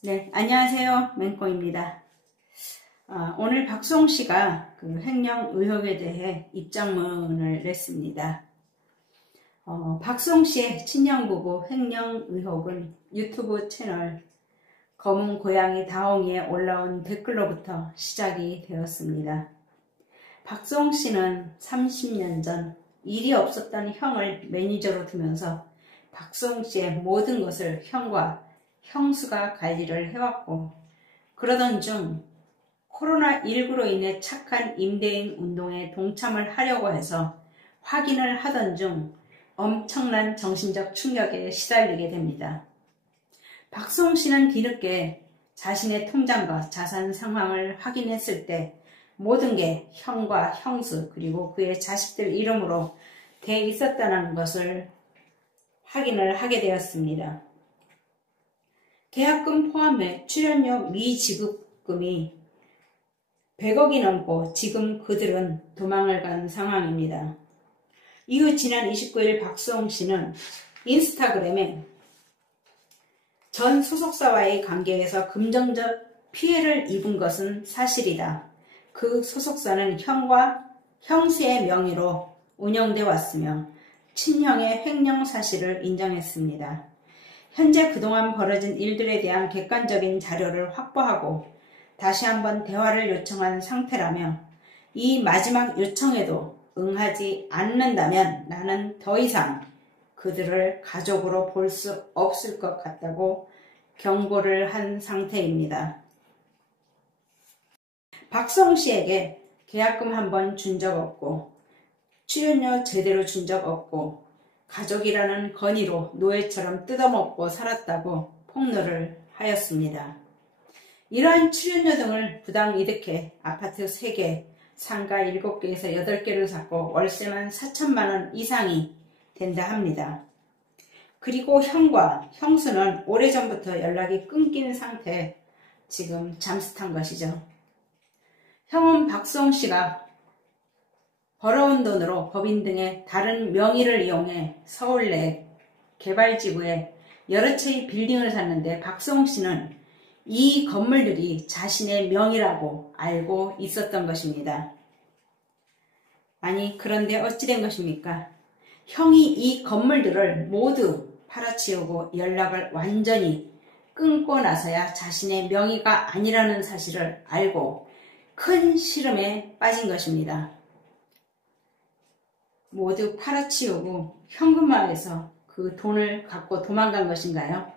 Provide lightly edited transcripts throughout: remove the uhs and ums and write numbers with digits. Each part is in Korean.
네, 안녕하세요. 맹꽁입니다. 오늘 박수홍씨가 그 횡령 의혹에 대해 입장문을 냈습니다. 박수홍씨의 친형부부 횡령 의혹은 유튜브 채널 검은 고양이 다홍이에 올라온 댓글로부터 시작이 되었습니다. 박수홍씨는 30년 전 일이 없었던 형을 매니저로 두면서 박수홍씨의 모든 것을 형과 형수가 관리를 해왔고, 그러던 중 코로나19로 인해 착한 임대인 운동에 동참을 하려고 해서 확인을 하던 중 엄청난 정신적 충격에 시달리게 됩니다. 박수홍씨는 뒤늦게 자신의 통장과 자산 상황을 확인했을 때 모든 게 형과 형수 그리고 그의 자식들 이름으로 돼 있었다는 것을 확인을 하게 되었습니다. 계약금 포함해 출연료 미지급금이 100억이 넘고 지금 그들은 도망을 간 상황입니다. 이후 지난 29일 박수홍씨는 인스타그램에 전 소속사와의 관계에서 금전적 피해를 입은 것은 사실이다. 그 소속사는 형과 형수의 명의로 운영돼 왔으며 친형의 횡령 사실을 인정했습니다. 현재 그동안 벌어진 일들에 대한 객관적인 자료를 확보하고 다시 한번 대화를 요청한 상태라며 이 마지막 요청에도 응하지 않는다면 나는 더 이상 그들을 가족으로 볼 수 없을 것 같다고 경고를 한 상태입니다. 박수홍씨에게 계약금 한 번 준 적 없고 출연료 제대로 준 적 없고 가족이라는 건의로 노예처럼 뜯어먹고 살았다고 폭로를 하였습니다. 이러한 출연료 등을 부당 이득해 아파트 3개, 상가 7개에서 8개를 샀고 월세만 4천만 원 이상이 된다 합니다. 그리고 형과 형수는 오래전부터 연락이 끊긴 상태에 지금 잠수 탄 것이죠. 형은 박수홍씨가 벌어온 돈으로 법인 등의 다른 명의를 이용해 서울 내 개발지구에 여러 채의 빌딩을 샀는데 박수홍씨는 이 건물들이 자신의 명의라고 알고 있었던 것입니다. 아니, 그런데 어찌 된 것입니까? 형이 이 건물들을 모두 팔아치우고 연락을 완전히 끊고 나서야 자신의 명의가 아니라는 사실을 알고 큰 시름에 빠진 것입니다. 모두 팔아치우고 현금화해서 그 돈을 갖고 도망간 것인가요?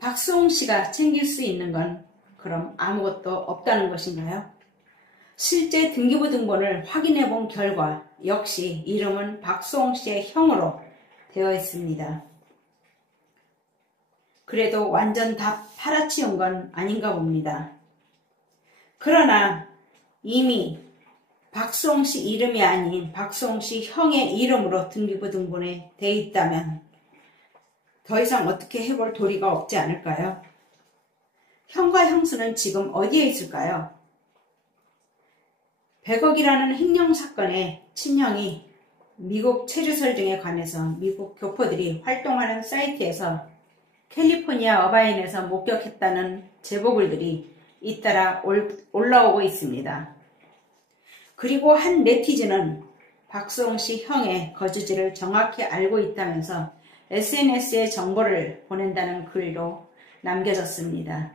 박수홍씨가 챙길 수 있는 건 그럼 아무것도 없다는 것인가요? 실제 등기부 등본을 확인해 본 결과 역시 이름은 박수홍씨의 형으로 되어 있습니다. 그래도 완전 다 팔아치운 건 아닌가 봅니다. 그러나 이미 박수홍씨 이름이 아닌 박수홍씨 형의 이름으로 등기부 등본에 돼 있다면 더 이상 어떻게 해볼 도리가 없지 않을까요? 형과 형수는 지금 어디에 있을까요? 100억이라는 횡령 사건의 친형이 미국 체류설 등에 관해서 미국 교포들이 활동하는 사이트에서 캘리포니아 어바인에서 목격했다는 제보글들이 잇따라 올라오고 있습니다. 그리고 한 네티즌은 박수홍씨 형의 거주지를 정확히 알고 있다면서 SNS에 정보를 보낸다는 글도 남겨졌습니다.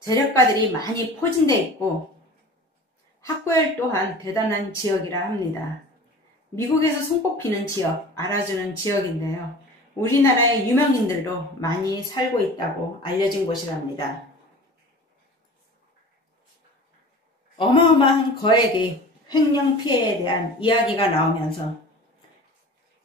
재력가들이 많이 포진되어 있고 학구열 또한 대단한 지역이라 합니다. 미국에서 손꼽히는 지역, 알아주는 지역인데요. 우리나라의 유명인들도 많이 살고 있다고 알려진 곳이랍니다. 어마어마한 거액의 횡령 피해에 대한 이야기가 나오면서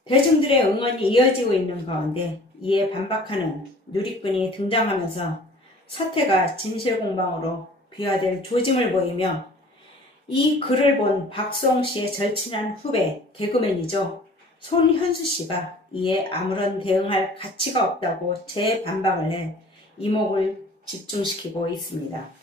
대중들의 응원이 이어지고 있는 가운데 이에 반박하는 누리꾼이 등장하면서 사태가 진실공방으로 비화될 조짐을 보이며 이 글을 본 박수홍씨의 절친한 후배 개그맨이죠. 손현수씨가 이에 아무런 대응할 가치가 없다고 재반박을 해 이목을 집중시키고 있습니다.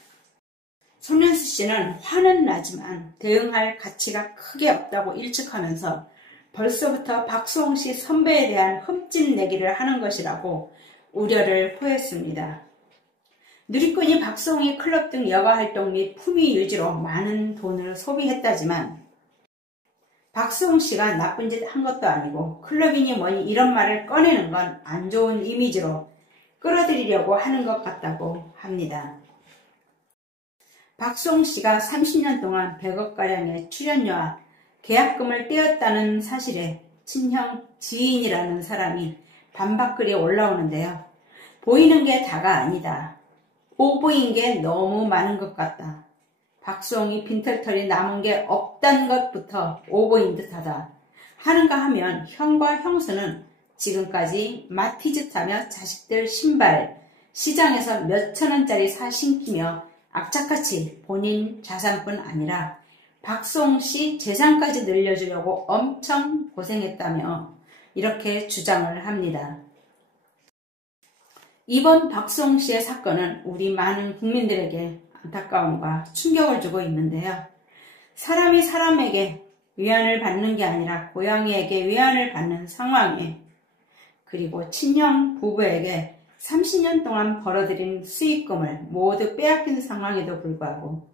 손현수씨는 화는 나지만 대응할 가치가 크게 없다고 일축하면서 벌써부터 박수홍씨 선배에 대한 흠집내기를 하는 것이라고 우려를 표했습니다. 누리꾼이 박수홍이 클럽 등 여가 활동 및 품위 유지로 많은 돈을 소비했다지만 박수홍 씨가 나쁜 짓 한 것도 아니고 클럽이니 뭐니 이런 말을 꺼내는 건 안 좋은 이미지로 끌어들이려고 하는 것 같다고 합니다. 박수홍 씨가 30년 동안 100억가량의 출연료와 계약금을 떼었다는 사실에 친형 지인이라는 사람이 반박글이 올라오는데요. 보이는 게 다가 아니다. 오보인 게 너무 많은 것 같다. 박수홍이 빈털털이 남은 게 없단 것부터 오보인 듯하다. 하는가 하면 형과 형수는 지금까지 마티즈타며 자식들 신발 시장에서 몇천원짜리 사 신기며 악착같이 본인 자산뿐 아니라 박수홍 씨 재산까지 늘려주려고 엄청 고생했다며 이렇게 주장을 합니다. 이번 박수홍 씨의 사건은 우리 많은 국민들에게 안타까움과 충격을 주고 있는데요. 사람이 사람에게 위안을 받는 게 아니라 고양이에게 위안을 받는 상황에, 그리고 친형 부부에게 30년 동안 벌어들인 수익금을 모두 빼앗긴 상황에도 불구하고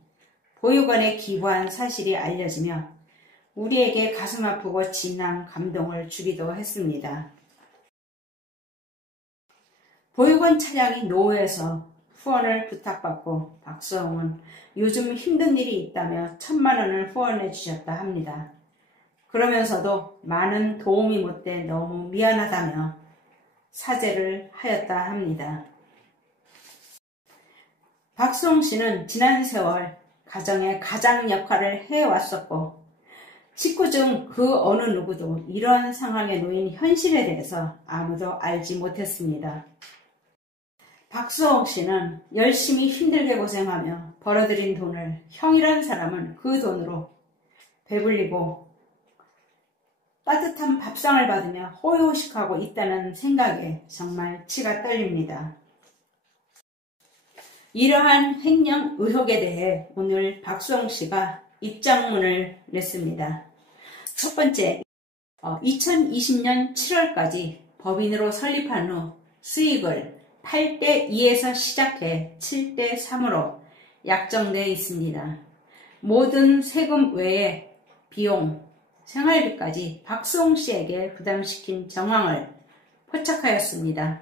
보육원에 기부한 사실이 알려지며 우리에게 가슴 아프고 진한 감동을 주기도 했습니다. 보육원 차량이 노후해서 후원을 부탁받고 박수홍은 요즘 힘든 일이 있다며 1000만원을 후원해 주셨다 합니다. 그러면서도 많은 도움이 못돼 너무 미안하다며 사죄를 하였다 합니다. 박수홍 씨는 지난 세월 가정의 가장 역할을 해왔었고 식구 중 그 어느 누구도 이러한 상황에 놓인 현실에 대해서 아무도 알지 못했습니다. 박수홍 씨는 열심히 힘들게 고생하며 벌어들인 돈을 형이란 사람은 그 돈으로 배불리고 따뜻한 밥상을 받으며 호요식하고 있다는 생각에 정말 치가 떨립니다. 이러한 횡령 의혹에 대해 오늘 박수홍 씨가 입장문을 냈습니다. 첫 번째, 2020년 7월까지 법인으로 설립한 후 수익을 8대2에서 시작해 7대3으로 약정되어 있습니다. 모든 세금 외에 비용, 생활비까지 박수홍 씨에게 부담시킨 정황을 포착하였습니다.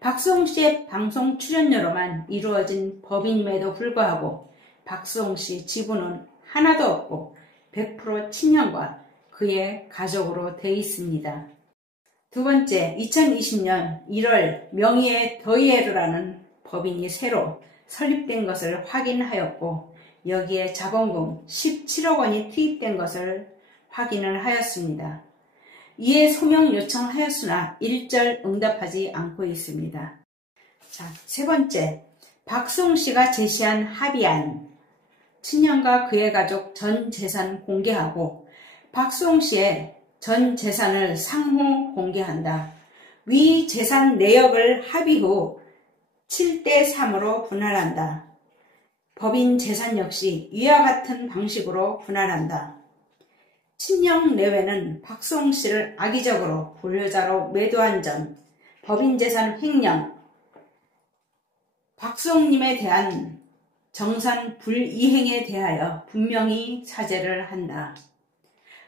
박수홍 씨의 방송 출연료로만 이루어진 법인임에도 불구하고 박수홍 씨 지분은 하나도 없고 100% 친형과 그의 가족으로 되어 있습니다. 두 번째, 2020년 1월 명의의 더이에르라는 법인이 새로 설립된 것을 확인하였고 여기에 자본금 17억 원이 투입된 것을 확인을 하였습니다. 이에 소명 요청하였으나 일절 응답하지 않고 있습니다. 자, 세 번째, 박수홍 씨가 제시한 합의안, 친형과 그의 가족 전 재산 공개하고 박수홍 씨의 전 재산을 상호 공개한다. 위 재산 내역을 합의 후 7대3으로 분할한다. 법인 재산 역시 위와 같은 방식으로 분할한다. 친형 내외는 박수홍 씨를 악의적으로 불효자로 매도한 점, 법인 재산 횡령, 박수홍님에 대한 정산 불이행에 대하여 분명히 사죄를 한다.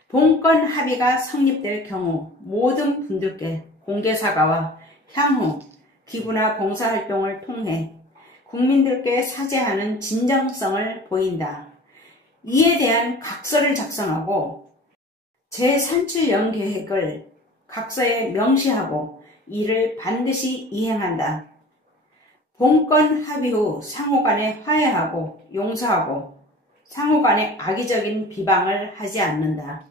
본건 합의가 성립될 경우 모든 분들께 공개사과와 향후 기부나 봉사활동을 통해 국민들께 사죄하는 진정성을 보인다. 이에 대한 각서를 작성하고 재산출연 계획을 각서에 명시하고 이를 반드시 이행한다. 본건 합의 후 상호간에 화해하고 용서하고 상호간에 악의적인 비방을 하지 않는다.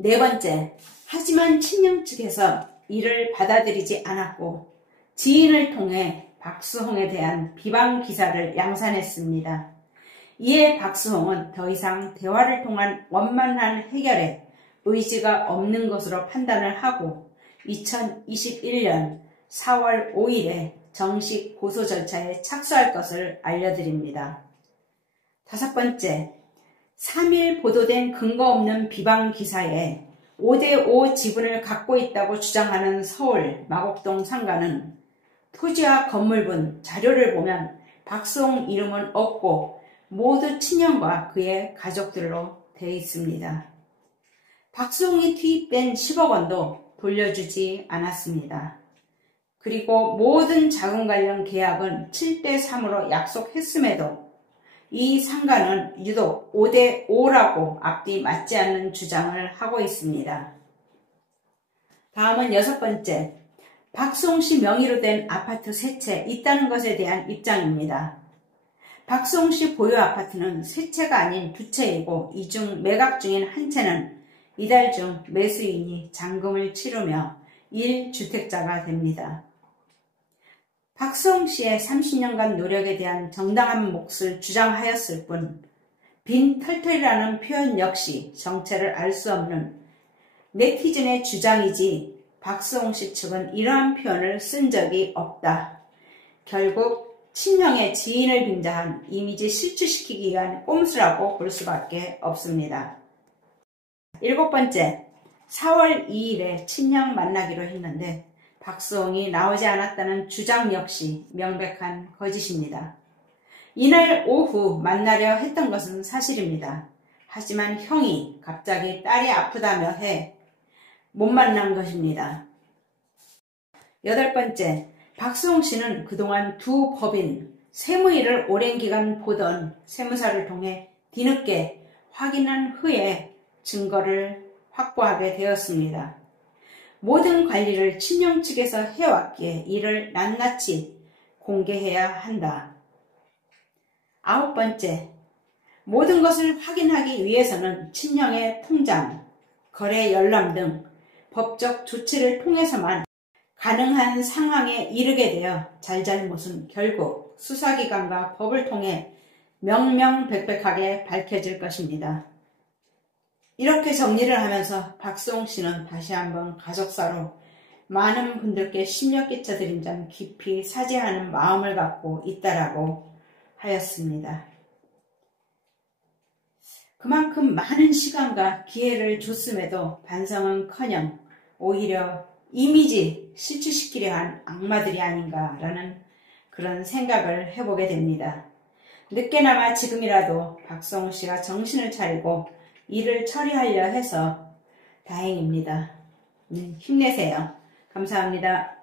네 번째, 하지만 친형 측에서 이를 받아들이지 않았고 지인을 통해 박수홍에 대한 비방 기사를 양산했습니다. 이에 박수홍은 더 이상 대화를 통한 원만한 해결에 의지가 없는 것으로 판단을 하고 2021년 4월 5일에 정식 고소 절차에 착수할 것을 알려드립니다. 다섯 번째, 3일 보도된 근거 없는 비방 기사에 5대5 지분을 갖고 있다고 주장하는 서울 마곡동 상가는 토지와 건물분, 자료를 보면 박수홍 이름은 없고 모두 친형과 그의 가족들로 되어 있습니다. 박수홍이 투입된 10억 원도 돌려주지 않았습니다. 그리고 모든 자금 관련 계약은 7대3으로 약속했음에도 이 상가는 유독 5대5라고 앞뒤 맞지 않는 주장을 하고 있습니다. 다음은 6번째, 박수홍 씨 명의로 된 아파트 3채 있다는 것에 대한 입장입니다. 박수홍 씨 보유 아파트는 3채가 아닌 2채이고 이 중 매각 중인 한 채는 이달 중 매수인이 잔금을 치르며 1주택자가 됩니다. 박수홍 씨의 30년간 노력에 대한 정당한 몫을 주장하였을 뿐 빈털털이라는 표현 역시 정체를 알 수 없는 네티즌의 주장이지 박수홍 씨 측은 이러한 표현을 쓴 적이 없다. 결국 친형의 지인을 빙자한 이미지 실추시키기 위한 꼼수라고 볼 수밖에 없습니다. 7번째, 4월 2일에 친형 만나기로 했는데 박수홍이 나오지 않았다는 주장 역시 명백한 거짓입니다. 이날 오후 만나려 했던 것은 사실입니다. 하지만 형이 갑자기 딸이 아프다며 해 못 만난 것입니다. 8번째, 박수홍 씨는 그동안 두 법인 세무일을 오랜 기간 보던 세무사를 통해 뒤늦게 확인한 후에 증거를 확보하게 되었습니다. 모든 관리를 친형 측에서 해왔기에 이를 낱낱이 공개해야 한다. 9번째, 모든 것을 확인하기 위해서는 친형의 통장, 거래 열람 등 법적 조치를 통해서만 가능한 상황에 이르게 되어 잘잘못은 결국 수사기관과 법을 통해 명명백백하게 밝혀질 것입니다. 이렇게 정리를 하면서 박수홍 씨는 다시 한번 가족사로 많은 분들께 심려 끼쳐드린 점 깊이 사죄하는 마음을 갖고 있다라고 하였습니다. 그만큼 많은 시간과 기회를 줬음에도 반성은커녕 오히려 이미지 실추시키려 한 악마들이 아닌가라는 그런 생각을 해보게 됩니다. 늦게나마 지금이라도 박수홍 씨가 정신을 차리고 일을 처리하려 해서 다행입니다. 힘내세요. 감사합니다.